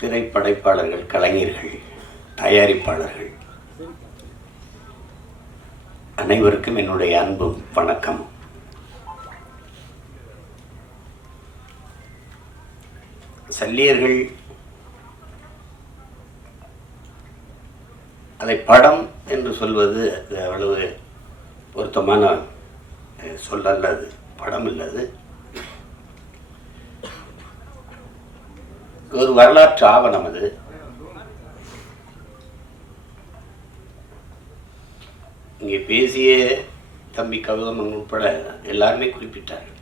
திரைப்படைப்பாளர்கள், கலைஞர்கள், தயாரிப்பாளர்கள் அனைவருக்கும் என்னுடைய அன்பும் வணக்கம். சல்லியர்கள் அதை படம் என்று சொல்வது அவ்வளவு பொருத்தமான சொல்லல்ல. அது படம் இல்லது, ஒரு வரலாற்று ஆவணம். அது இங்கே பேசிய தம்பி கௌதமன் உட்பட எல்லாருமே குறிப்பிட்டார்கள்.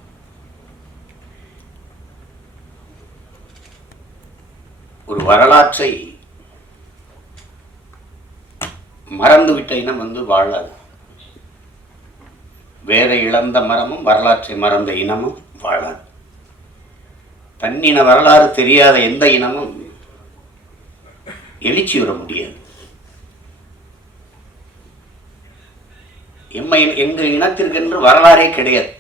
ஒரு வரலாற்றை மறந்துவிட்ட இனம் வாழாது. வேற இழந்த மரமும் வரலாற்றை மறந்த இனமும் வாழாது. தன்னின வரலாறு தெரியாத எந்த இனமும் எழுச்சி வர முடியாது. எங்கள் இனத்திற்கென்று வரலாறே கிடையாது.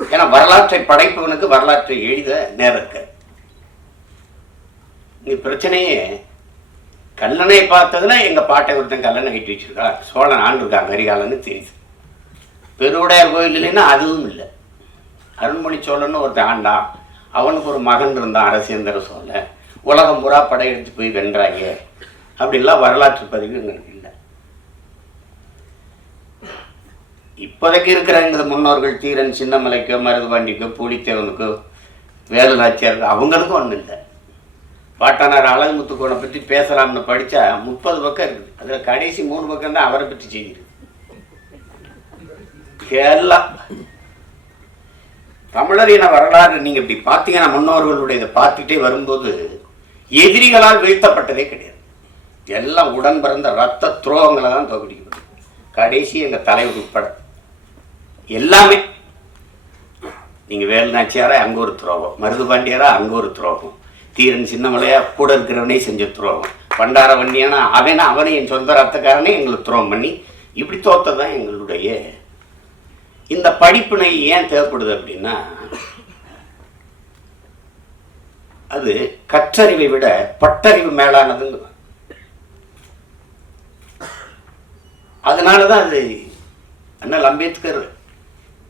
ஏன்னா வரலாற்றை படைப்பவனுக்கு வரலாற்றை எழுத நேரம் இருக்க. இங்க பிரச்சனையே கல்லணை பார்த்ததுன்னா எங்க பாட்டை ஒருத்தன் கல்லணை கட்டி வச்சிருக்கா, சோழன் ஆண்டு இருக்காங்க கரிகாலன்னு தெரியுது. பெருவுடையார் கோயில் இல்லைன்னா அதுவும் இல்லை. அருண்மொழி சோழன்னு ஒருத்தன் ஆண்டா, அவனுக்கு ஒரு மகன் இருந்தான் அரசேந்திர சோழன். உலகம் பூரா படையெடுத்து போய் வென்றாங்க. அப்படிலாம் வரலாற்று பதிவு எங்களுக்கு இல்லை. இப்போதைக்கு இருக்கிற முன்னோர்கள் தீரன் சின்னமலைக்கோ, மருதுபாண்டிக்கோ, பூலித்தேவனுக்கோ, வேலு நாச்சியாருக்கோ அவங்களுக்கும் ஒன்றும் இல்லை. பாட்டனார் அழகுமுத்துக்கோனை பற்றி பேசலாம்னு படித்தா 30 பக்கம் இருக்குது. அதில் கடைசி 3 பக்கம் தான் அவரை பற்றி செய்கிறது. எல்லாம் தமிழரின வரலாறு நீங்கள் இப்படி பார்த்தீங்கன்னா, முன்னோர்களுடைய இதை பார்த்துட்டே வரும்போது எதிரிகளால் வீழ்த்தப்பட்டதே கிடையாது. எல்லாம் உடன் பிறந்த ரத்த துரோகங்களை தான் தோக்கடிக்கப்பட்டது. கடைசி எங்கள் தலைவர் உட்பட எல்லாமே. நீங்கள் வேலுநாச்சியாரா அங்கே ஒரு துரோகம், மருதுபாண்டியாரா அங்கே ஒரு துரோகம், தீரன் சின்னமலையா கூட இருக்கிறவனே செஞ்ச துரோகம், பண்டார வண்டியானா அவனை என் சொந்த ரத்தக்காரனே எங்களுக்கு துரோகம் பண்ணி இப்படி தோத்ததான் எங்களுடைய இந்த படிப்பினை. ஏன் தேவைப்படுது அப்படின்னா, அது கற்றறிவை விட பட்டறிவு மேலானதுங்க. அதனாலதான் அது அண்ணல் அம்பேத்கர்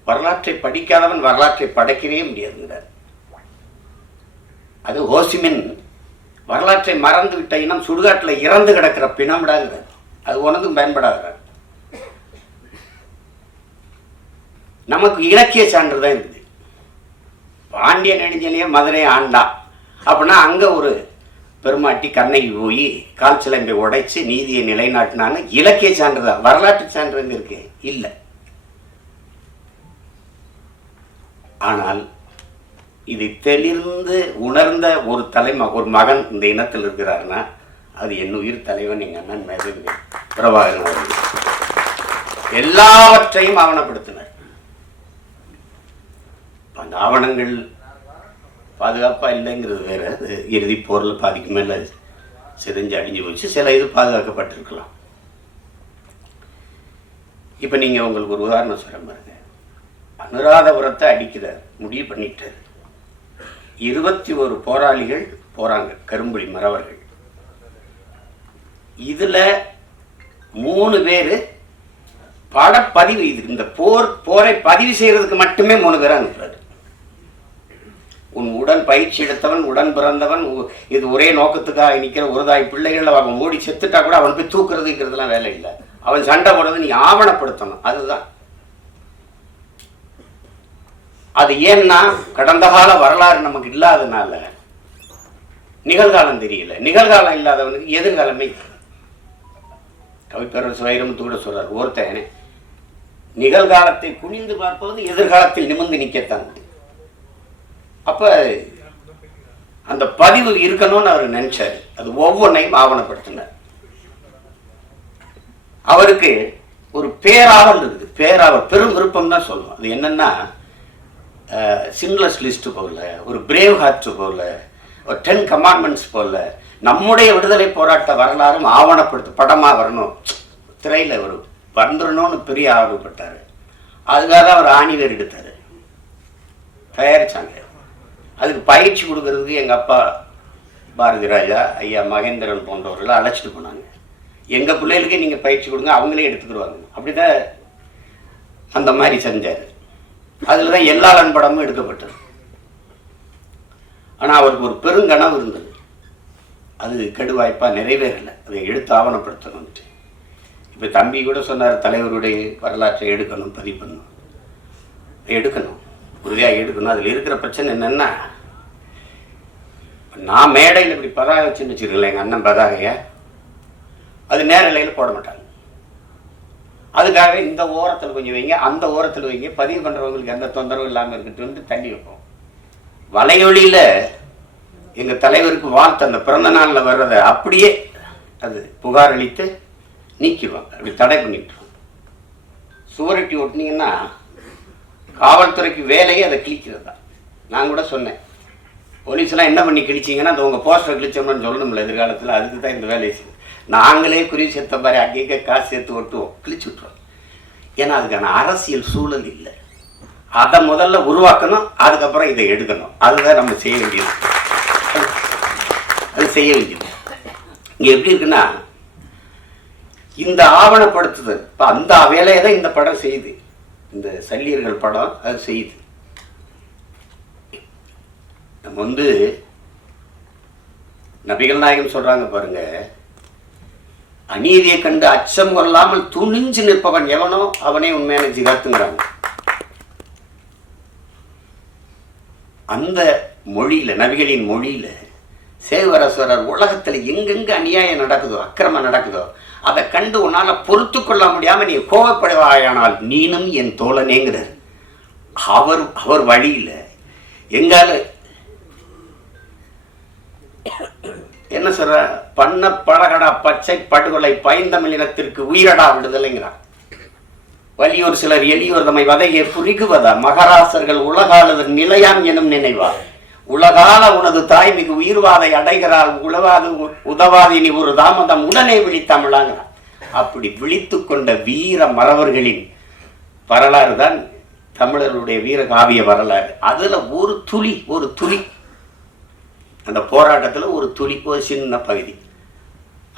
வரலாற்றை படிக்காதவன் வரலாற்றை படைக்கவே முடியாதுங்கிறார். அது ஹோசிமின் வரலாற்றை மறந்து விட்ட இனம் சுடுகாட்டில் இறந்து கிடக்கிற பிணம்டாங்கிறார். அது ஒன்றுக்கும் பயன்படாகிறார். நமக்கு இலக்கிய சான்று தான் இருக்குது. பாண்டிய நெடுஞ்செழிய மதுரை ஆண்டா அப்படின்னா அங்கே ஒரு பெருமாட்டி கண்ணகி போய் கால் சிலம்பை உடைச்சு நீதியை நிலைநாட்டினான்னு இலக்கிய சான்று தான். வரலாற்று சான்று எங்க இருக்கு? இல்லை. ஆனால் இதை தெளிந்து உணர்ந்த ஒரு ஒரு மகன் இந்த இனத்தில் இருக்கிறாருன்னா அது என் உயிர் தலைவன் எங்கள் அண்ணன் மேதகு பிரபாகரன் அவர்கள். எல்லாவற்றையும் ஆவணப்படுத்தினார். அந்த ஆவணங்கள் பாதுகாப்பாக இல்லைங்கிறது வேற. அது இறுதி போரில் பாதிக்கு மேலே சிதைஞ்சு அழிஞ்சு போச்சு. சில இது பாதுகாக்கப்பட்டிருக்கலாம். இப்போ நீங்கள் உங்களுக்கு ஒரு உதாரணம் சொல்ல பாருங்க. அனுராதபுரத்தை அடிக்கிறார், முடிவு பண்ணிட்டார். 21 போராளிகள் போறாங்க, கரும்புலி மறவர்கள். இதுல 3 பேர் படப்பதிவு, இது இந்த போரை பதிவு செய்யறதுக்கு மட்டுமே 3 பேர் அனுப்புறாரு. உன் உடன் பயிற்சி எடுத்தவன், உடன் பிறந்தவன், இது ஒரே நோக்கத்துக்காக நிற்கிற ஒரு தாய் பிள்ளைகள் அவன் மூடி செத்துட்டா கூட அவன் போய் தூக்குறதுங்கிறதுலாம் வேலை இல்லை. அவன் சண்டை போடுறது நீ ஆவணப்படுத்தணும். அதுதான் அது. ஏன்னா கடந்த கால வரலாறு நமக்கு இல்லாதனால நிகழ்காலம் தெரியல. நிகழ்காலம் இல்லாதவனுக்கு எதிர்காலமே. கவிப்பேரரசு வைரமுத்து கூட சொல்றாரு, ஒருத்தன் நிகழ்காலத்தை குனிந்து பார்ப்பது எதிர்காலத்தில் நிமிர்ந்து நிற்கத்தான். அப்ப அந்த பதிவு இருக்கணும்னு அவர் நினைச்சாரு. அது ஒவ்வொன்றையும் ஆவணப்படுத்தினார். அவருக்கு ஒரு பேராவல் இருக்குது. பேராவல் பெரும் விருப்பம் தான் சொல்லுவோம். அது என்னன்னா, சின்லஸ் லிஸ்ட் போல, ஒரு பிரேவ் ஹார்ட் போல, ஒரு 10 கமாண்ட்மெண்ட்ஸ் போல நம்முடைய விடுதலை போராட்ட வரலாறும் ஆவணப்படுத்த படமாக வரணும், திரையில் ஒரு வந்துடணும்னு பெரிய ஆர்வப்பட்டார். அதுக்காக தான் அவர் ஆணிவேர் எடுத்தார், தயாரித்தாங்க. அதுக்கு பயிற்சி கொடுக்கறதுக்கு எங்கள் அப்பா பாரதி ராஜா, ஐயா மகேந்திரன் போன்றவர்களை அழைச்சிட்டு போனாங்க. எங்கள் பிள்ளைகளுக்கே நீங்கள் பயிற்சி கொடுங்க, அவங்களே எடுத்துக்கிடுவாங்க. அப்படி தான் அந்த மாதிரி செஞ்சார். அதில் தான் எல்லாளன் படமும் எடுக்கப்பட்டது. ஆனால் அவருக்கு ஒரு பெருங்கனவு இருந்தது, அது கெடுவாய்ப்பாக நிறைவேறலை. அதை எடுத்து ஆவணப்படுத்தணும்ட்டு. இப்போ தம்பி கூட சொன்னார், தலைவருடைய வரலாற்றை எடுக்கணும், பதிவு பண்ணணும், எடுக்கணும், உறுதியாக எடுக்கணும். அதில் இருக்கிற பிரச்சனை என்னென்னா, நான் மேடையில் இப்படி பதாக வச்சுன்னு வச்சுருக்கல, எங்கள் அண்ணன் பதாகைய அது நேரலையில் போட மாட்டாங்க. அதுக்காக இந்த ஓரத்தில் கொஞ்சம் வைங்க, அந்த ஓரத்தில் வைங்க, பதிவு பண்ணுறவங்களுக்கு எந்த தொந்தரவும் இல்லாமல் இருக்கட்டும்னு தள்ளி வைப்போம். வலையொலியில் எங்கள் தலைவருக்கு வாழ்த்து அந்த பிறந்த நாளில் வர்றதை அப்படியே அது புகார் அளித்து நீக்கிடுவாங்க, அப்படி தடை பண்ணிட்டுருவாங்க. சுவரட்டி ஒட்டினீங்கன்னா காவல்துறைக்கு வேலையே அதை கிழிக்கிறது தான். நான் கூட சொன்னேன், போலீஸ்லாம் என்ன பண்ணி கிழிச்சிங்கன்னா அந்த உங்கள் போஸ்டர் கிழிச்சோம்னு சொல்லணும்ல எதிர்காலத்தில், அதுக்கு தான் இந்த வேலையை செய்யும். நாங்களே குறி சேர்த்த மாதிரி அங்கேயே காசு சேர்த்து ஒட்டுவோம், கிழிச்சு விட்ருவோம். ஏன்னா அதுக்கான அரசியல் சூழல் இல்லை. அதை முதல்ல உருவாக்கணும், அதுக்கப்புறம் இதை எடுக்கணும். அதுதான் நம்ம செய்ய வேண்டியது. அது செய்ய வேண்டியது. இங்கே எப்படி இருக்குன்னா, இந்த ஆவணப்படுத்துதல் இப்போ அந்த வேலையை தான் இந்த படம் செய்யுது. இந்த சல்லியர்கள் படம் அது செய்யுது. நம்ம நபிகள் நாயகம் சொல்றாங்க பாருங்க, அநீதியை கண்டு அச்சம் கொள்ளாமல் துணிஞ்சு நிற்பவன் எவனோ அவனே உண்மையான ஜிகாத்துங்கிறாங்க. அந்த மொழியில, நபிகளின் மொழியில சேவரசரர் உலகத்துல எங்கெங்க அநியாயம் நடக்குதோ, அக்கிரமம் நடக்குதோ, அதை கண்டு உன்னால பொறுத்து கொள்ள முடியாம நீ கோவப்படுவாயானால் நீனும் என் தோழனேங்கிறார். அவர் வழியில எங்கால என்ன சொல்ற, பண்ண பழகடா பச்சை படுகொலை பைந்தமிழினத்திற்கு உயிரடா விடுதலைங்கிறார். வலியோர் சிலர் எளியோர் தம்மை வதையை புரிகுவதா மகராசர்கள் உலகாளது நிலையாம் எனும் நினைவார். உலகால உனது தாய்மிகு உயிர்வாதை அடைகிறாள் உழவாது உதவாதினி ஒரு தாமதம் உடனே விழித்தமிழாங்கிறார். அப்படி விழித்து கொண்ட வீர மறவர்களின் வரலாறு தான் தமிழர்களுடைய வீர காவிய வரலாறு. அதுல ஒரு துளி அந்த போராட்டத்தில் ஒரு துளி, ஒரு சின்ன பகுதி,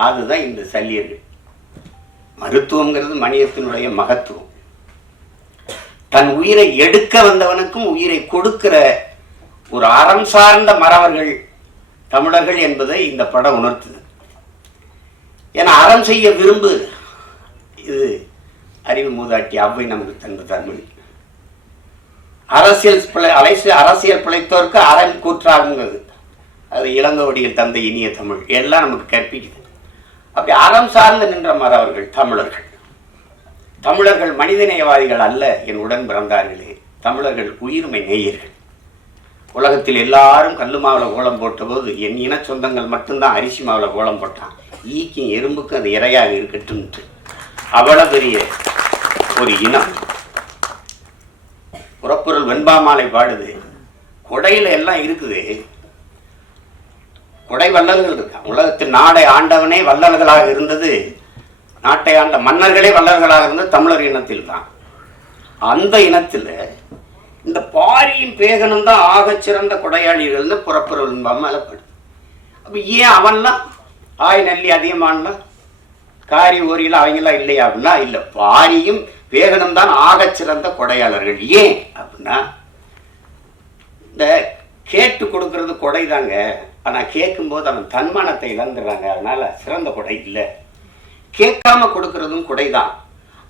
அதுதான் இந்த சல்லியர்கள். மருத்துவங்கிறது மனிதத்தினுடைய மகத்துவம். தன் உயிரை எடுக்க வந்தவனுக்கும் உயிரை கொடுக்கிற ஒரு அறம் சார்ந்த மறவர்கள் தமிழர்கள் என்பதை இந்த படம் உணர்த்துது. ஏன்னா அறம் செய்ய விரும்பு, இது அறிவு மூதாட்டி அவ்வை நமக்கு தந்த தமிழ். அரசியல் பிழைத்தோருக்கு அறம் கூற்றாகுங்கிறது அது இளங்கோவடியில் தந்த இனிய தமிழ் எல்லாம் நமக்கு கற்பிக்குது. அப்படி அறம் சார்ந்து நின்ற மறவர்கள் தமிழர்கள் மனிதநேயவாதிகள் அல்ல என் உடன் பிறந்தார்களே, தமிழர்கள் உயிர்மை நேயர்கள். உலகத்தில் எல்லாரும் கல்லு மாவில் கோலம் போட்ட போது என் இன சொந்தங்கள் மட்டும்தான் அரிசி மாவில் கோலம் போட்டான். ஈக்கும் எறும்புக்கும் அது இரையாக இருக்கட்டும். அவ்வளவு பெரிய ஒரு இனம். புறப்பொருள் வெண்பாமாலை பாடுது, கொடையில எல்லாம் இருக்குது. கொடை வள்ளல்கள் இருக்கா. உலகத்தில் நாடை ஆண்டவனே வள்ளல்களாக இருந்தது, நாட்டை ஆண்ட மன்னர்களே வள்ளல்களாக இருந்தது தமிழர் இனத்தில் தான். அந்த இனத்தில் இந்த பாரியின் பேகனும் தான் ஆகச்சிறந்த கொடையாளிகள்னு புறப்பொருள் வெண்பாமலைப்படுது. அப்போ ஏன் அவன்லாம் ஆய் நல்லி அதிகமானலாம் காரி ஓரியில் அவங்களாம் இல்லையா அப்படின்னா இல்லை, பாரியும் பேகனும் தான் ஆகச்சிறந்த கொடையாளர்கள். ஏன் அப்படின்னா இந்த கேட்டு கொடுக்கறது கொடை தாங்க, ஆனால் கேட்கும்போது அவன் தன்மானத்தை இழந்துடுறாங்க, அதனால சிறந்த கொடை இல்லை. கேட்காம கொடுக்கறதும் கொடை தான்,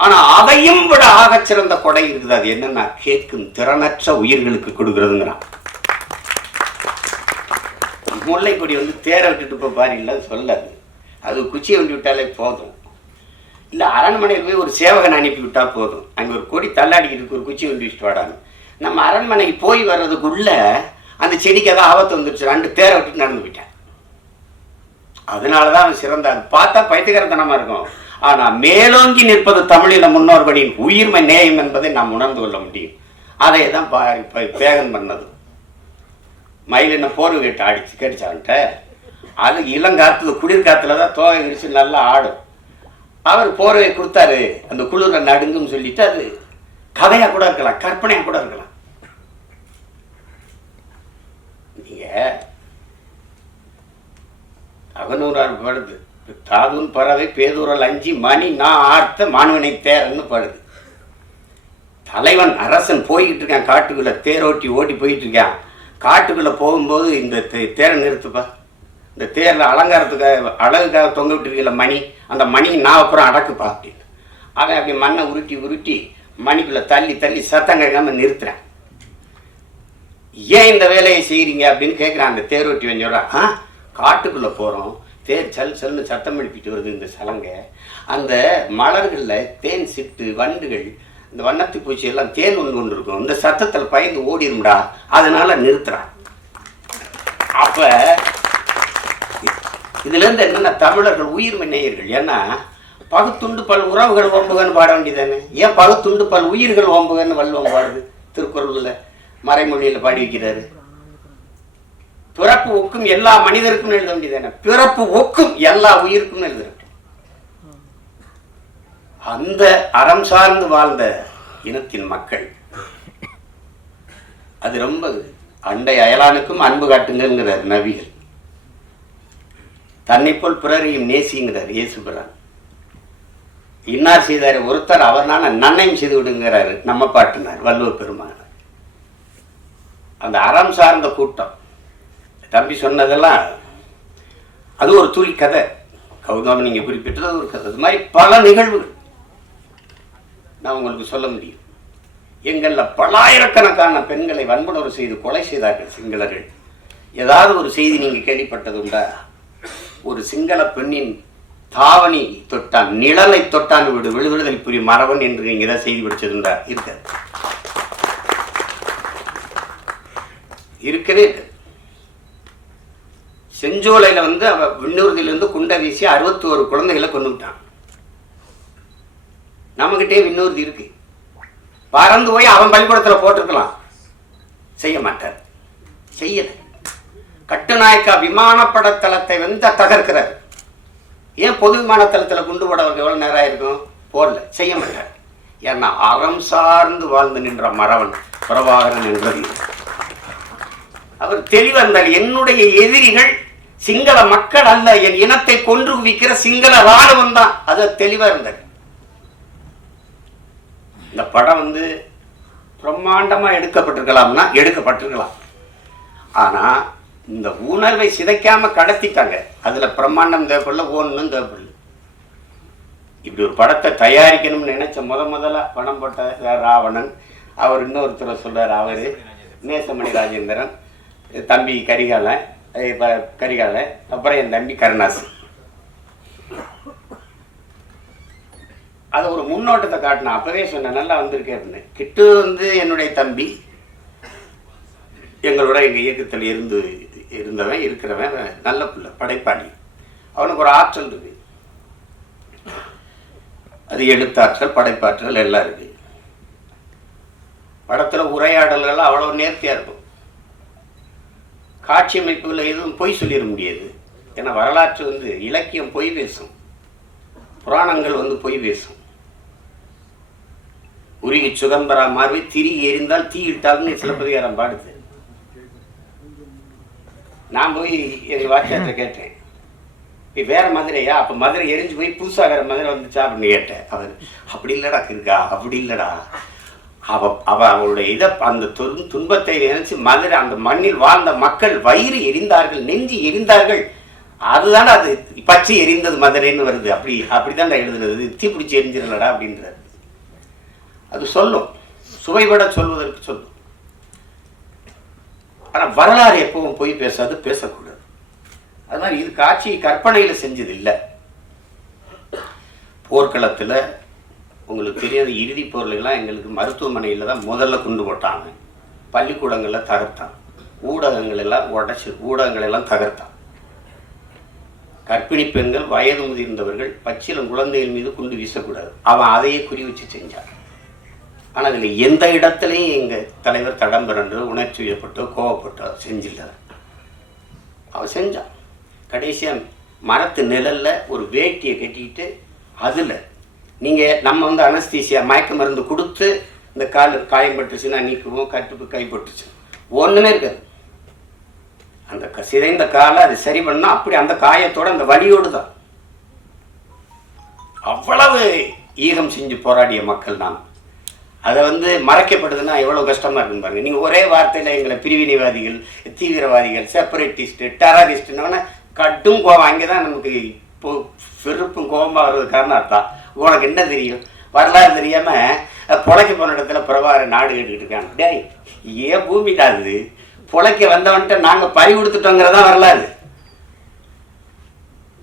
ஆனால் அதையும் விட ஆகச்சிறந்த கொடை இருக்குது. அது என்னன்னா கேட்கும் திறனற்ற உயிர்களுக்கு கொடுக்கறதுங்கிறான். முல்லைக்கொடி தேர விட்டுட்டு இப்போ பாரு இல்லை சொல்லாது, அது குச்சியை வண்டி விட்டாலே போதும். இல்லை அரண்மனையில் போய் ஒரு சேவகன் அனுப்பி விட்டா போதும், அங்கே ஒரு கொடி தள்ளாடிக்கிட்டு ஒரு குச்சி வண்டி வச்சுட்டு வாடான்னு. நம்ம அரண்மனைக்கு போய் வர்றதுக்குள்ள அந்த செடிக்கு ஏதாவது ஆபத்து வந்துருச்சு, 2 தேர விட்டுட்டு நடந்து போயிட்டேன். அதனாலதான் அவன் சிறந்தான். பார்த்தா பைத்தியக்காரத்தனமா இருக்கும், ஆனா மேலோங்கி நிற்பது தமிழில முன்னோர்களின் உயிர்மை நேயம் என்பதை நாம் உணர்ந்து கொள்ள முடியும். அதை தான் பேகன் பண்ணது. மயிலின போர்வை கேட்டு அடிச்சு கடிச்சான்ட்ட, அது இளங்காத்துல குளிர்காத்துல தான் தோகை விரிச்சு நல்லா ஆடும். அவர் போர்வை கொடுத்தாரு, அந்த குளிர நடுங்குன்னு சொல்லிட்டு அது கதையா கூட இருக்கலாம், கற்பனையா கூட இருக்கலாம். அவனூரார் பாடுது. தாதுன் பறவை பேதூரல் அஞ்சி மணி நான் ஆர்த்த மாணவனை தேரன்னு பாடுது. தலைவன் அரசன் போய்கிட்டு இருக்கான் காட்டுக்குள்ள, தேரோட்டி ஓட்டி போயிட்டு இருக்கான். காட்டுக்குள்ள போகும்போது இந்த தேரை நிறுத்துப்பா, இந்த தேரில் அலங்காரத்துக்காக அழகுக்காக தொங்க விட்டுருக்கல மணி, அந்த மணி நான் அப்புறம் அடக்குப்பா அப்படின்னு. அவன் அப்படி மண்ணை உருட்டி உருட்டி மணிக்குள்ள தள்ளி தள்ளி சத்தம் கேட்காம நிறுத்துறேன். ஏன் இந்த வேலையை செய்கிறீங்க அப்படின்னு கேட்குறான். அந்த தேரோட்டி சொல்கிறான், காட்டுக்குள்ளே போகிறோம், தேர் சல் சல்னு சத்தம் எழுப்பிட்டு வருது இந்த சலங்க, அந்த மலர்களில் தேன் சிட்டு வண்டுகள் இந்த வண்ணத்து பூச்சி எல்லாம் தேன் ஒன்று இருக்கும், இந்த சத்தத்தில் பயந்து ஓடிடும்டா, அதனால நிறுத்துறான். அப்போ இதுலேருந்து என்னென்ன தமிழர்கள் உயிர்மை நேயர்கள். ஏன்னா பகுத்துண்டு பல் உறவுகள் ஓம்புகன்னு பாட வேண்டியதானே, ஏன் பகுத்துண்டு பல் உயிர்கள் ஓம்புகன்னு வள்ளுவம் பாடுது திருக்குறளில், மறைமொழியில் பாடி வைக்கிறாரு. பிறப்பு ஒக்கும் எல்லா மனிதருக்கும் எழுத வேண்டியதானே, பிறப்பு ஒக்கும் எல்லா உயிருக்கும் எழுதுறேன். அந்த அறம் சார்ந்து வாழ்ந்த இனத்தின் மக்கள் அது ரொம்ப அண்டை அயலானுக்கும் அன்பு காட்டுங்கிறார் நபிகள். தன்னை போல் பிறரையும் நேசிங்கிறார் இயேசுபிரான். இன்னார் செய்தார் ஒருத்தர் அவர் நன்னையும் செய்து விடுங்கிறாரு நம்ம பாட்டினார் வள்ளுவ பெருமான். அந்த அறம் சார்ந்த கூட்டம் தம்பி சொன்னதெல்லாம் அது ஒரு துளி கதை. கௌதம் நீங்க குறிப்பிட்டது ஒரு கதை. அது மாதிரி பல நிகழ்வுகள் நான் உங்களுக்கு சொல்ல முடியும். எங்களில் பல்லாயிரக்கணக்கான பெண்களை வன்புணர்வு செய்து கொலை செய்தார்கள் சிங்களர்கள். ஏதாவது ஒரு செய்தி நீங்க கேள்விப்பட்டது உண்டா? ஒரு சிங்கள பெண்ணின் தாவணி தொட்டான், நிழலை தொட்டான் விடுதலை புரியும் மரபன் என்று நீங்க ஏதாவது செய்தி படிச்சதுண்டா? இருக்காது, இருக்கவே இருக்கு. செஞ்சோலையில அவ விண்ணூர்தியிலிருந்து குண்டை வீசி 61 குழந்தைகளை கொண்டு விட்டான். நம்மகிட்டே விண்ணூர்தி இருக்கு, பறந்து போய் அவன் பள்ளிக்கூடத்தில் போட்டிருக்கலாம், செய்ய மாட்டார், செய்யல. கட்டுநாயக்கா விமானப்பட தளத்தை தகர்க்கிறார். ஏன் பொது விமான தளத்தில் குண்டு போட எவ்வளவு நேரம் ஆயிருக்கும்? போடல, செய்ய மாட்டார். ஏன்னா அறம் சார்ந்து வாழ்ந்து நின்ற மறவன் பிரபாகரன் என்றது. அவர் தெளிவந்தால் என்னுடைய எதிரிகள் சிங்கள மக்கள் அல்ல, என் இனத்தை கொன்று குவிக்கிற சிங்கள ராணுவம் தான். அது தெளிவா இருந்தார். இந்த படம் பிரம்மாண்டமா எடுக்கப்பட்டிருக்கலாம்னா எடுக்கப்பட்டிருக்கலாம். ஆனா இந்த உணர்வை சிதைக்காம கடத்திட்டாங்க. அதுல பிரம்மாண்டம் தேவைப்படல, ஒன்றும் தேவைப்படல. இப்படி ஒரு படத்தை தயாரிக்கணும்னு நினைச்ச முதல்ல படம் போட்ட ராவணன், அவர் இன்னொருத்தர் சொல்றாரு, அவரு நேசமணி ராஜேந்திரன், தம்பி கரிகாலன், அப்புறம் என் தம்பி கருணாசன். அதை ஒரு முன்னோட்டத்தை காட்டினேன். அப்பவே சொன்னேன், நல்லா வந்திருக்கேன். கிட்டு என்னுடைய தம்பி, எங்களோட எங்க இயக்கத்தில் இருக்கிறவன் நல்ல பிள்ளை, படைப்பாளி. அவனுக்கு ஒரு ஆற்றல் இருக்கு, அது எழுத்தாற்றல், படைப்பாற்றல் எல்லாம் இருக்கு. படத்துல உரையாடல்கள் அவ்வளவு நேர்த்தியா இருக்கும். காட்சி அமைப்புகள் எதுவும் பொய் சொல்லிட முடியாது. ஏன்னா வரலாற்று இலக்கியம் பொய் பேசும், புராணங்கள் பொய் பேசும். உருகி சுகம்பரா மாறி திரி எரிந்தால் தீ இட்டால்னு சிலப்பதிகாரம் பாடுது. நான் போய் எங்க வாக்கியத்தை கேட்டேன், வேற மதுரையா? அப்ப மதுரை எரிஞ்சு போய் புதுசாகிற மதுரை வந்துச்சா அப்படின்னு கேட்டேன். அவர் அப்படி இல்லடா இருக்கா, அப்படி இல்லடா, அவளுடைய இதை அந்த துன்பத்தை நினைச்சு மதுரை அந்த மண்ணில் வாழ்ந்த மக்கள் வயிறு எரிந்தார்கள், நெஞ்சு எரிந்தார்கள், அதுதானே அது பச்சை எரிந்தது மதுரைன்னு வருது. அப்படிதான் எழுதுனது, தீ பிடிச்சி எரிஞ்சிடலடா அப்படின்றது. அது சொல்லும், சுவைபட சொல்வதற்கு சொல்லும். ஆனா வரலாறு எப்பவும் போய் பேசாது, பேசக்கூடாது. அது மாதிரி இது காட்சி கற்பனையில செஞ்சது இல்லை. போர்க்களத்துல உங்களுக்கு தெரியாத இறுதி பொருள்கள்லாம் எங்களுக்கு மருத்துவமனையில் தான் முதல்ல கொண்டு போட்டாங்க. பள்ளிக்கூடங்களில் தகர்த்தான், ஊடகங்கள் எல்லாம் உடைச்சு ஊடகங்கள் எல்லாம் தகர்த்தான். கர்ப்பிணி பெண்கள், வயது முதிர்ந்தவர்கள், பச்சிலம் குழந்தைகள் மீது குண்டு வீசக்கூடாது, அவன் அதையே குறி வச்சு செஞ்சான். ஆனால் அதில் எந்த இடத்துலையும் எங்கள் தலைவர் தடம் பிறண்டு உணர்ச்சி வயப்பட்டோ கோவப்பட்டோ செஞ்சில்ல. அவன் செஞ்சான். கடைசியாக மரத்து நிழலில் ஒரு வேட்டியை கட்டிக்கிட்டு அதில் நீங்கள் நம்ம அனஸ்தீசியா மயக்க மருந்து கொடுத்து இந்த கால் காயம் பட்டுச்சுன்னா நீக்குவோம், கட்டுப்பு கைப்பட்டுச்சு, ஒன்றுமே இருக்காது. அந்த சிதைந்த காலை அது சரி பண்ணா அப்படி அந்த காயத்தோட அந்த வலியோடு தான். அவ்வளவு ஈகம் செஞ்சு போராடிய மக்கள் நாம். அதை மறைக்கப்படுதுன்னா எவ்வளவு கஷ்டமா இருக்குன்னு பாருங்க. நீங்க ஒரே வார்த்தையில எங்களை பிரிவினைவாதிகள், தீவிரவாதிகள், செப்பரேட்டிஸ்ட், டெரரிஸ்ட்னு கட்டும் கோபம். அங்கேதான் நமக்கு இப்போ வெறுப்பும் கோபமா வருவது காரணம் அர்த்தம். உனக்கு என்ன தெரியும், வரலாறு தெரியாம பொழைக்க போன இடத்துல பிரபார நாடு கேட்டுக்கிட்டு இருக்காங்க. டேய், ஏன் பூமி தாக்குது, பொழைக்க வந்தவன்ட்ட நாங்க பறி கொடுத்துட்டோங்கிறதா வரலாறு.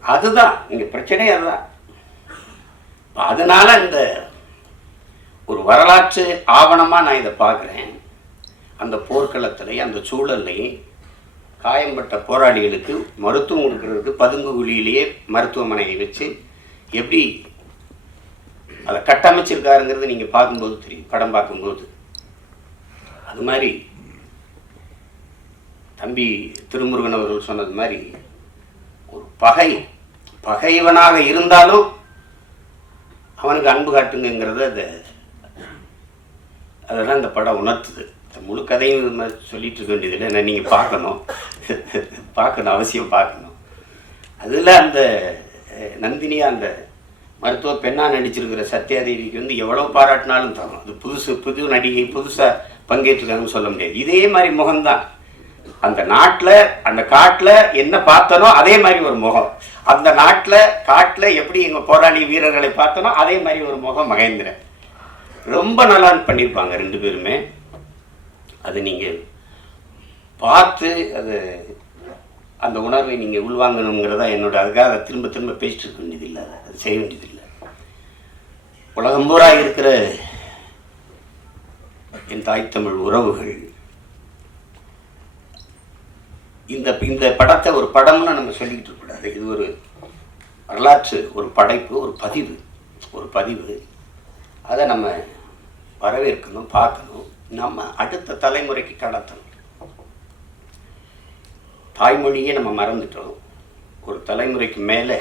அதுதான் இங்க பிரச்சனையே. அதுதான். அதனால இந்த ஒரு வரலாற்று ஆவணமா நான் இதை பார்க்குறேன். அந்த போர்க்களத்திலையும் அந்த சூழல்லையும் காயம்பட்ட போராளிகளுக்கு மருத்துவம் கொடுக்கறதுக்கு பதுங்கு குழியிலேயே மருத்துவமனையை வச்சு எப்படி அதை கட்டமைச்சிருக்காருங்கிறது நீங்கள் பார்க்கும்போது தெரியும், படம் பார்க்கும்போது. அது மாதிரி தம்பி திருமுருகன் அவர்கள் சொன்னது மாதிரி ஒரு பகைவனாக இருந்தாலும் அவனுக்கு அன்பு காட்டுங்கிறத அதெல்லாம் இந்த படம் உணர்த்துது. முழு கதையும் சொல்லிட்டு இருக்க வேண்டியதில்லை, நான் நீங்கள் பார்க்கணும், அவசியம் பார்க்கணும். அதில் அந்த நந்தினியா அந்த மருத்துவ பெண்ணாக நடிச்சிருக்கிற சத்யாதேவிக்கு எவ்வளோ பாராட்டினாலும் தரும். அது புது நடிகை, புதுசாக பங்கேற்றுக்காங்கன்னு சொல்ல முடியாது. இதே மாதிரி முகம்தான் அந்த நாட்டில், அந்த காட்டில் என்ன பார்த்தனோ அதே மாதிரி ஒரு முகம். அந்த காட்டில் எப்படி எங்கள் போராளி வீரர்களை பார்த்தனோ அதே மாதிரி ஒரு முகம் மகேந்திரன். ரொம்ப நல்லா பண்ணியிருப்பாங்க ரெண்டு பேருமே. அது நீங்கள் பார்த்து அது அந்த உணர்வை நீங்கள் உள்வாங்கணுங்கிறதா என்னோட. அதுக்காக அதை திரும்ப திரும்ப பேசிட்டு இருக்க வேண்டியதில்லை, அது செய்ய வேண்டியதில்லை. உலகம் பூரா இருக்கிற என் தாய் தமிழ் உறவுகள் இந்த படத்தை ஒரு படம்னு நம்ம சொல்லிக்கிட்டு இருக்கக்கூடாது. இது ஒரு வரலாற்று, ஒரு படைப்பு, ஒரு பதிவு. அதை நம்ம வரவேற்கணும், பார்க்கணும், நம்ம அடுத்த தலைமுறைக்கு கடத்தணும். தாய்மொழியே நம்ம மறந்துட்டோம். ஒரு தலைமுறைக்கு மேலே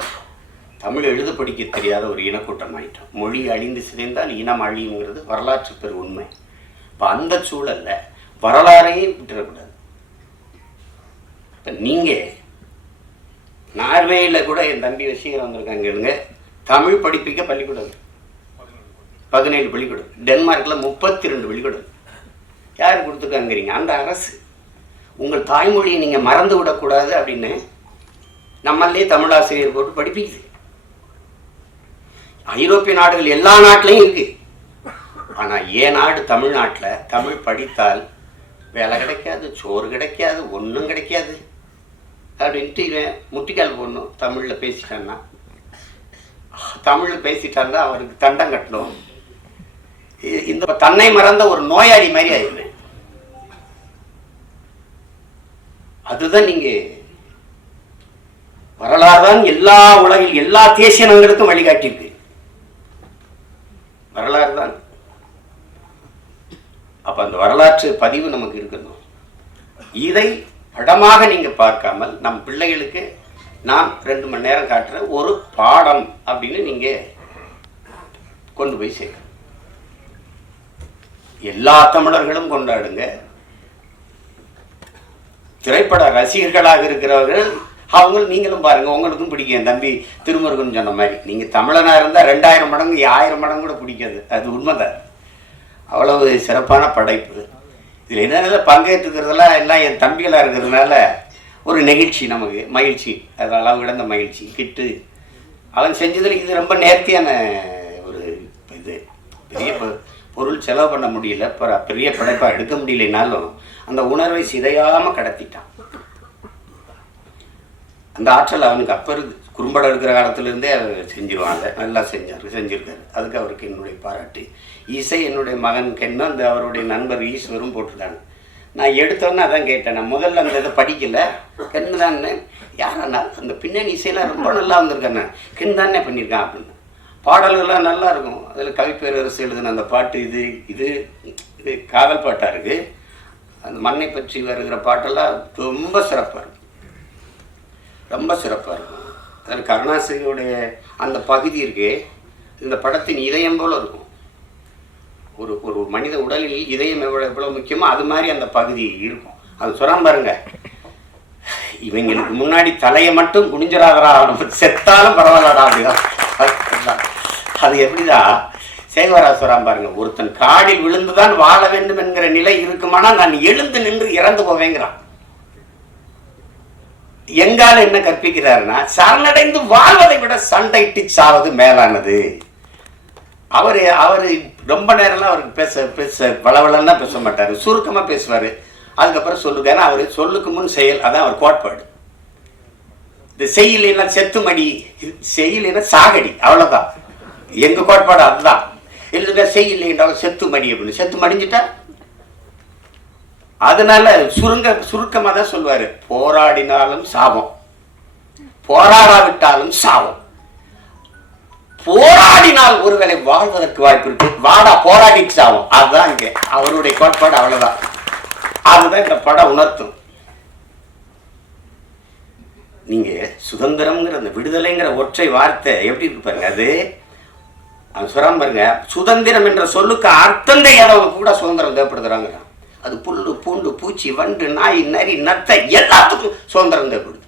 தமிழ் எழுத படிக்க தெரியாத ஒரு இனக்கூட்டம் ஆகிட்டோம். மொழி அழிந்து சிதைந்தால் இனம் அழியுங்கிறது வரலாற்று பெரு உண்மை. இப்போ அந்த சூழல்ல வரலாறையும் விட்டுறக்கூடாது. இப்போ நீங்கள் நார்வேயில் கூட என் தம்பி வசீகரம் வந்திருக்காங்க, தமிழ் படிப்பிக்க பள்ளிக்கூடம் 17 பள்ளிக்கூடம். டென்மார்க்கில் 32 பள்ளிக்கூடம். யார் கொடுத்துருக்காங்கிறீங்க? அந்த அரசு. உங்கள் தாய்மொழியை நீங்கள் மறந்து விடக்கூடாது அப்படின்னு நம்மளே தமிழாசிரியர் போட்டு படிப்பிக்குது. ஐரோப்பிய நாடுகள் எல்லா நாட்டிலையும் இருக்கு. ஆனால் ஏன் நாடு தமிழ்நாட்டில் தமிழ் படித்தால் வேலை கிடைக்காது, சோறு கிடைக்காது, ஒன்றும் கிடைக்காது அப்படின்ட்டு இவன் முட்டிக்கால் போடணும். தமிழில் பேசிட்டான்னா அவருக்கு தண்டம் கட்டணும். இந்த தன்னை மறந்த ஒரு நோயாளி மாதிரி ஆயிடுவேன். அதுதான் நீங்க வரலாறு தான் எல்லா உலகில் எல்லா தேசியனங்களுக்கும் வழிகாட்டியிருக்கு. வரலாறு தான். அப்ப அந்த வரலாற்று பதிவு நமக்கு இருக்கணும். இதை படமாக நீங்க பார்க்காமல் நம் பிள்ளைகளுக்கு நான் 2 மணி நேரம் காட்டுற ஒரு பாடம் அப்படின்னு நீங்க கொண்டு போய் சேர்க்கணும். எல்லா தமிழர்களும் கொண்டாடுங்க. திரைப்பட ரசிகர்களாக இருக்கிறவர்கள் நீங்களும் பாருங்க, உங்களுக்கும் பிடிக்கும். தம்பி திருமுருகன் சொன்ன மாதிரி நீங்க தமிழனா இருந்தா 2000 மடங்கு 1000 மடங்கு கூட பிடிக்காது. அது உண்மைதான். அவ்வளவு சிறப்பான படைப்பு. இதுல என்ன பங்கேற்றுக்கிறதெல்லாம் எல்லாம் என் தம்பிகளா இருக்கிறதுனால ஒரு நெகிழ்ச்சி, நமக்கு மகிழ்ச்சி. அது அளவு கிடந்த மகிழ்ச்சி கிட்டு அவன் செஞ்சதுல இது ரொம்ப நேர்த்தியான ஒரு இது. பெரிய பொருள் செலவு பண்ண முடியல, பெரிய படைப்பா எடுக்க முடியலனாலும் அந்த உணர்வை சிதையாம கடத்திட்டான். அந்த ஆற்றல் அவனுக்கு அப்போ இருக்கு. குறும்படம் எடுக்கிற காலத்திலேருந்தே செஞ்சிருவாங்க. நல்லா செஞ்சிருக்காரு. அதுக்கு அவருக்கு என்னுடைய பாராட்டு. இசை என்னுடைய மகன் கென்னு அந்த அவருடைய நண்பர் ஈஸ்வரும் போட்டுருக்காங்க. நான் எடுத்தோன்னே அதான் கேட்டேன். நான் முதல்ல அந்த இதை படிக்கல, கென்னு தானே யாரண்ணா அந்த பின்னணி இசையெல்லாம் ரொம்ப நல்லா வந்திருக்கேண்ணே, கென்னு தானே பண்ணியிருக்கான் அப்படின்னு. பாடல்கள்லாம் நல்லா இருக்கும். அதில் கவிப்பேரரசு எழுதின அந்த பாட்டு இது இது இது காதல் பாட்டாக இருக்குது. அந்த மண்ணை பற்றி வருகிற பாட்டெல்லாம் ரொம்ப சிறப்பாக இருக்கும், ரொம்ப சிறப்பாக இருக்கும். அதில் கருணாசிரியுடைய அந்த பகுதி இருக்கு, இந்த படத்தின் இதயம் போல இருக்கும். ஒரு ஒரு மனித உடலில் இதயம் எவ்வளோ முக்கியமோ அது மாதிரி அந்த பகுதி இருக்கும். அது சொல்கிறான் பாருங்க, இவங்களுக்கு முன்னாடி தலையை மட்டும் குனிஞ்சிடாதரா, செத்தாலும் பரவாயில்லடா அப்படிதான். அது எப்படிதான் சேகவராசுவராம் பாருங்க, ஒருத்தன் காடில் விழுந்துதான் வாழ வேண்டும் என்கிற நிலை இருக்குமானா நான் எழுந்து நின்று இறந்து போவேங்கிறான். எங்கால என்ன கற்பிக்கிறாருன்னா, சரணடைந்து வாழ்வதை விட சண்டைட்டு சாவது மேலானது. அவரு ரொம்ப நேரம்லாம் அவருக்கு பேச வளவளன்னா பேச மாட்டாரு, சுருக்கமா பேசுவாரு. அதுக்கப்புறம் சொல்லுங்க, ஏன்னா அவரு சொல்லுக்கு முன் செயல், அதான் அவர் கோட்பாடு. இந்த செய்யலைன்னா செத்துமடி, செய்யலைன்னா சாகடி, அவ்வளவுதான் எங்க கோட்பாடு. அதுதான் இல்லைன்னா செய்யலைன்றாலும் செத்துமடி அப்படின்னு, செத்து மடிஞ்சிட்டா. அதனால சுருக்கமா தான் சொல்லுவாரு, போராடினாலும் சாபம், போராடாவிட்டாலும் சாபம். போராடினால் ஒருவேளை வாழ்வதற்கு வாய்ப்பு இருக்கு, வாடா போராடிட்டு சாபம். அதுதான் இங்க அவருடைய கோட்பாடு, அவ்வளவுதான். அதுதான் இந்த படம் உணர்த்தும். நீங்க சுதந்திரம்ங்கிற அந்த விடுதலைங்கிற ஒற்றை வார்த்தை எப்படி இருக்கு பாருங்க. அது சொல்றாம பாருங்க, சுதந்திரம் என்ற சொல்லுக்கு அர்த்தம் தெரியாதவங்க கூட சுதந்திரம் தேவைப்படுத்துறாங்க. அது புல்லு பூண்டு பூச்சி வண்டு நாய் நரி நத்தை எல்லாத்துக்கும் சுதந்திரம் தேவைப்படுது.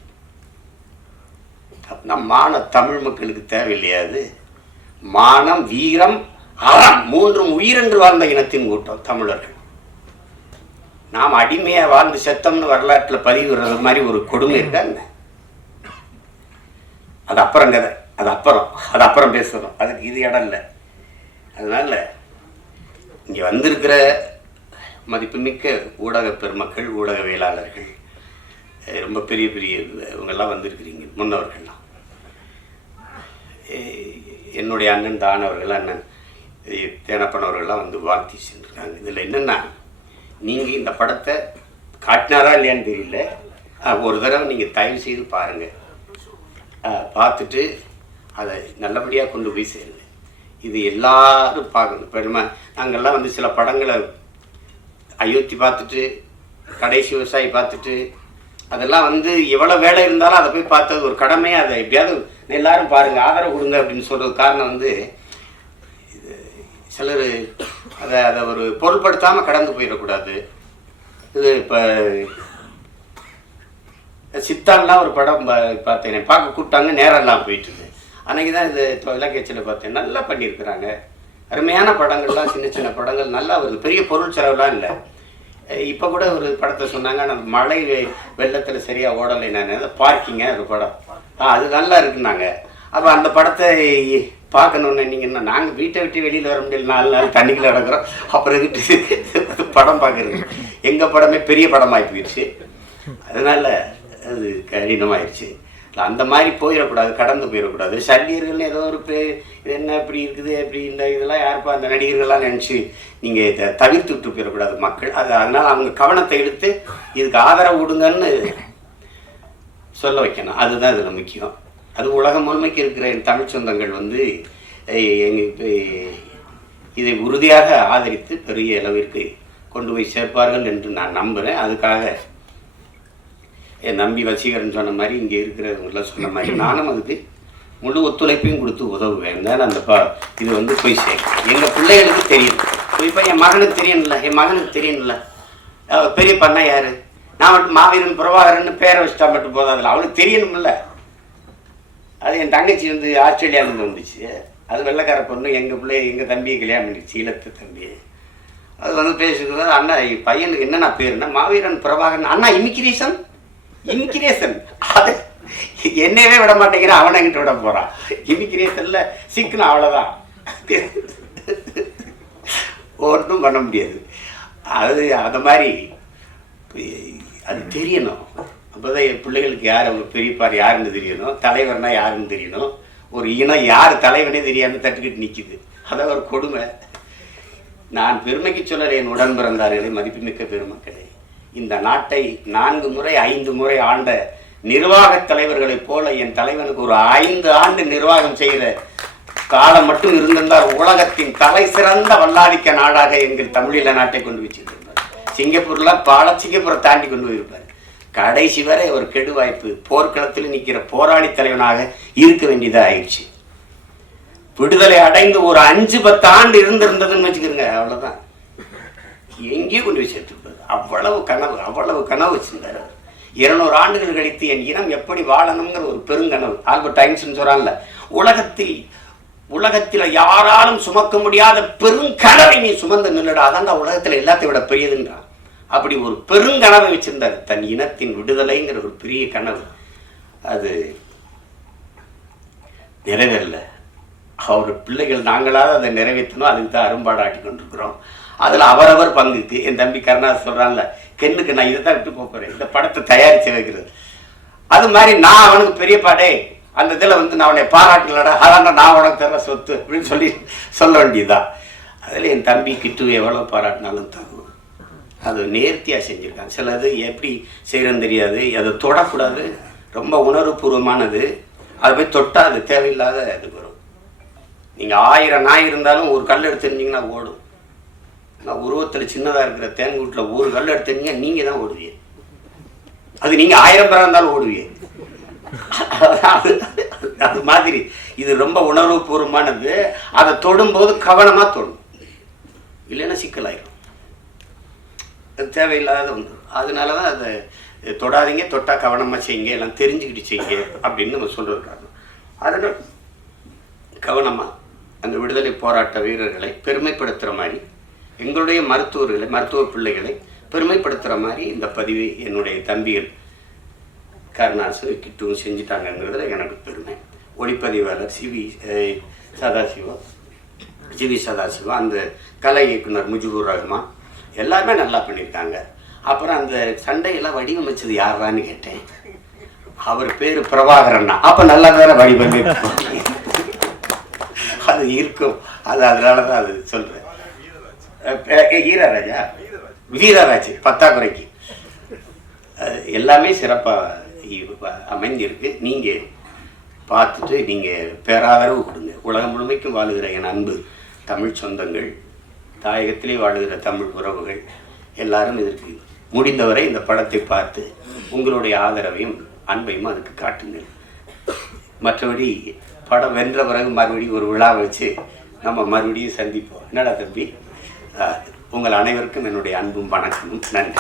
அப்படின்னா மான தமிழ் மக்களுக்கு தேவையில்லையா? அது மானம், வீரம், அறம் மூன்றும் உயிரென்று வாழ்ந்த இனத்தின் கூட்டம் தமிழர்கள். நாம் அடிமையா வாழ்ந்து செத்தம்னு வரலாற்றில் பதிவுறது மாதிரி ஒரு கொடுமை இருக்கா? அது அப்புறம் கதை, அது அப்புறம் பேசுறோம், அதுக்கு இது இடம் இல்லை. அதனால இங்க வந்திருக்கிற மதிப்புமிக்க ஊடக பெருமக்கள், ஊடகவியலாளர்கள், ரொம்ப பெரிய பெரிய இவங்கெல்லாம் வந்திருக்கிறீங்க, முன்னவர்கள்லாம். என்னுடைய அண்ணன் தானவர்கள், அண்ணன் தேனப்பனவர்கள்லாம் வந்து வாழ்த்தி சென்றிருக்காங்க. இதில் என்னென்னா, நீங்கள் இந்த படத்தை காட்டினாரா இல்லையான்னு தெரியல, ஒரு தடவை நீங்கள் தயவு செய்து பாருங்கள், பார்த்துட்டு அதை நல்லபடியாக கொண்டு போய் சேருங்க. இது எல்லாரும் பார்க்கணும். இப்போ நாங்கள்லாம் வந்து சில படங்களை அயோத்தி பார்த்துட்டு, கடைசி விவசாயி பார்த்துட்டு, அதெல்லாம் வந்து எவ்வளோ வேலை இருந்தாலும் அதை போய் பார்த்தது ஒரு கடமையாக, அதை எப்படியாவது எல்லாரும் பாருங்கள், ஆதரவு கொடுங்க அப்படின்னு சொல்கிறது காரணம் வந்து, சிலர் அதை ஒரு பொருட்படுத்தாமல் கடந்து போயிடக்கூடாது. இது இப்போ சித்தான்லாம் ஒரு படம் பார்த்தேன், பார்க்க கூப்பிட்டாங்க, நேரம் எல்லாம் போயிட்டுது. அன்றைக்கி தான் இது இலக்கியத்தில் பார்த்தேன், நல்லா பண்ணியிருக்கிறாங்க. அருமையான படங்கள்லாம், சின்ன சின்ன படங்கள் நல்லா வருது, பெரிய பொருள் செலவுலாம் இல்லை. இப்போ கூட ஒரு படத்தை சொன்னாங்க, ஆனால் மழை வெள்ளத்தில் சரியாக ஓடலை, நான் பார்க்கிங்க ஒரு படம், அது நல்லா இருக்குன்னாங்க. அப்போ அந்த படத்தை பார்க்கணுன்னு நீங்கள், நாங்கள் வீட்டை விட்டு வெளியில் வர முடியல, 4 நாள் தண்ணிக்குள்ள நடக்கிறோம், அப்புறம் இதுட்டு படம் பார்க்குறது. எங்கள் படமே பெரிய படமாகி போயிடுச்சு, அதனால் அது கடினமாயிடுச்சு. அந்த மாதிரி போயிடக்கூடாது, கடந்து போயிடக்கூடாது. சல்லியர்கள்னு ஏதோ ஒரு இது என்ன இப்படி இருக்குது, அப்படி இந்த இதெல்லாம் யாருப்பா அந்த நடிகர்கள்லாம் நினச்சி நீங்கள் இதை தவிர்த்து விட்டு போயிடக்கூடாது மக்கள். அதனால் அவங்க கவனத்தை எடுத்து இதுக்கு ஆதரவு விடுங்கன்னு சொல்ல வைக்கணும். அதுதான் இதில் முக்கியம். அது உலகம் முழுமைக்கு இருக்கிற என் தமிழ் சொந்தங்கள் வந்து எங்களுக்கு இதை உறுதியாக ஆதரித்து பெரிய அளவிற்கு கொண்டு போய் சேர்ப்பார்கள் என்று நான் நம்புகிறேன். அதுக்காக என் நம்பி வசீகரன் சொன்ன மாதிரி, இங்கே இருக்கிறவங்களாம் சொன்ன மாதிரி, நானும் அதுக்கு முழு ஒத்துழைப்பையும் கொடுத்து உதவுவேன். தான் அந்த இது வந்து போய் சேர்க்கும். எங்கள் பிள்ளைகளுக்கு தெரியும், இப்போ என் மகனுக்கு தெரியணும்ல, பெரிய பண்ணா யார், நான் மட்டும் மாவீரன் பிரபாகரன் பேரை வச்சுட்டா மட்டும் போதாதுல, அவளுக்கு தெரியணும்ல. அது என் தங்கச்சி வந்து ஆஸ்திரேலியாவிலேருந்து வந்துச்சு, அது வெள்ளைக்கார பொண்ணு, எங்கள் தம்பியை கல்யாணம் பண்ணிடுச்சு, ஈழத்து தம்பி. அது வந்து பேசுகிறது, அண்ணா பையனுக்கு என்னென்ன பேருன்னா மாவீரன் பிரபாகரன், அண்ணா இமிகிரேஷன் அது என்னவே விட மாட்டேங்கிறான், அவனை எங்கிட்ட விட போறான். இமிகிரேஷன்ல சிக்கணும், அவ்வளவுதான், ஒன்றும் பண்ண முடியாது. அது அந்த மாதிரி அது தெரியணும். அப்போதான் என் பிள்ளைகளுக்கு யார் அவங்க பெரியப்பார் யாருன்னு தெரியணும், தலைவர்னா யாருன்னு தெரியணும். ஒரு இனம் யார் தலைவனே தெரியாமல் தட்டுக்கிட்டு நிற்கிது, அதான் ஒரு கொடுமை. நான் பெருமைக்கு சொல்லலை என் உடன் பிறந்தார்களே, மதிப்புமிக்க பெருமக்களே. இந்த நாட்டை 4 முறை 5 முறை ஆண்ட நிர்வாக தலைவர்களைப் போல என் தலைவனுக்கு ஒரு 5 ஆண்டு நிர்வாகம் செய்கிற காலம் மட்டும் இருந்திருந்தால் உலகத்தின் தலை சிறந்த வல்லாதிக்க நாடாக எங்கள் தமிழீழ நாட்டை கொண்டு வச்சிருந்தார். சிங்கப்பூரை தாண்டி கொண்டு போயிருப்பார். கடைசி வரை ஒரு கெடு வாய்ப்பு, போர்க்களத்தில் நிற்கிற போராளி தலைவனாக இருக்க வேண்டியதாக ஆயிடுச்சு. விடுதலை அடைந்து ஒரு 5-10 ஆண்டு இருந்திருந்ததுன்னு வச்சுக்கிறோங்க, அவ்வளவுதான், எங்கேயும் கொண்டு போய் சேர்த்துருப்பாரு. அவ்வளவு கனவு வச்சிருந்தார். 200 ஆண்டுகள் கழித்து என் இனம் எப்படி வாழணுங்கிற ஒரு பெருங்கனவு. ஆல்பர்ட் ஐன்ஸ்டீன் சொல்றான்ல, உலகத்தில் யாராலும் சுமக்க முடியாத பெருங்கனவை நீ சுமந்து நின்றுடா, அதான் உலகத்தில் எல்லாத்தையும் விட பெரியதுன்றான். அப்படி ஒரு பெருங்கனவை வச்சிருந்தார், தன் இனத்தின் விடுதலைங்கிற ஒரு பெரிய கனவு. அது நிறைவேறல. அவர் பிள்ளைகள் நாங்களாவது அதை நிறைவேற்றணும், அதுக்கு தான் அரும்பாடாட்டி கொண்டிருக்கிறோம். அதில் அவரவர் பங்குக்கு. என் தம்பி கருணாஸ் சொல்கிறான்ல, கென்னுக்கு நான் இதை தான் விட்டு போகிறேன், இந்த படத்தை தயாரித்து வைக்கிறது. அது மாதிரி நான் அவனுக்கு பெரிய பாடே அந்த இதில் நான் அவனை பாராட்டலடா, அதான் நான் உனக்கு தர சொத்து அப்படின்னு சொல்ல வேண்டியதுதான். அதில் என் தம்பி கிட்டு எவ்வளோ பாராட்டினாலும் தரும். அது நேர்த்தியாக செஞ்சுருக்காங்க. சிலது எப்படி செய்கிறேன்னு தெரியாது, அதை தொடக்கூடாது, ரொம்ப உணர்வுபூர்வமானது. அதை போய் தொட்டால் அது தேவையில்லாத இது வரும். நீங்கள் 1000 நாய் இருந்தாலும் ஒரு கல் எடுத்துருந்தீங்கன்னா ஓடும். ஆனால் உருவத்தில் சின்னதாக இருக்கிற தேன்கூட்டில் ஒரு கல் எடுத்துருந்தீங்க நீங்கள் தான் ஓடுவீங்க. அது நீங்கள் 1000 பேராக இருந்தாலும் ஓடுவீங்க. அது மாதிரி இது ரொம்ப உணர்வுபூர்வமானது. அதை தொடும்போது கவனமாக தொடும், இல்லைன்னா சிக்கலாயிரும். அது தேவையில்லாத ஒன்று. அதனால தான் அதை தொடாதீங்க, தொட்டால் கவனமாக செய்யுங்க, எல்லாம் தெரிஞ்சுக்கிட்டு செய்யுங்க அப்படின்னு நம்ம சொல்கிறது காரணம். அதனால் கவனமாக அந்த விடுதலை போராட்ட வீரர்களை பெருமைப்படுத்துகிற மாதிரி, எங்களுடைய மருத்துவ பிள்ளைகளை பெருமைப்படுத்துகிற மாதிரி இந்த பதிவை என்னுடைய தம்பிகள் கருணாசு கிட்டும் செஞ்சுட்டாங்கங்கிறதுல எனக்கு பெருமை. ஒளிப்பதிவாளர் சிவி சதாசிவா, அந்த கலை இயக்குனர் முஜிபுர் ரஹ்மான் எல்லாருமே நல்லா பண்ணியிருக்காங்க. அப்புறம் அந்த சண்டையெல்லாம் வடிவமைச்சது யாரான்னு கேட்டேன். அவர் பேர் பிரபாகரன்னா. அப்போ நல்லா வேற வடிவமைப்பு அது இருக்கும். அதனால தான் அது சொல்கிறேன். வீரராஜ் பத்தாக்குறைக்கு எல்லாமே சிறப்பாக அமைந்திருக்கு. நீங்கள் பார்த்துட்டு நீங்கள் பேராதரவு கொடுங்க. உலகம் முழுமைக்கும் வாழுகிற என் அன்பு தமிழ் சொந்தங்கள், தாயகத்திலே வாழுகிற தமிழ் உறவுகள் எல்லாரும் இதற்கு முடிந்தவரை இந்த படத்தை பார்த்து உங்களுடைய ஆதரவையும் அன்பையும் அதுக்கு காட்டுங்கள். மற்றபடி படம் வென்ற பிறகு மறுபடியும் ஒரு விழா வச்சு நம்ம மறுபடியும் சந்திப்போம். என்னடா தம்பி, உங்கள் அனைவருக்கும் என்னுடைய அன்பும் வணக்கமும். நன்றி.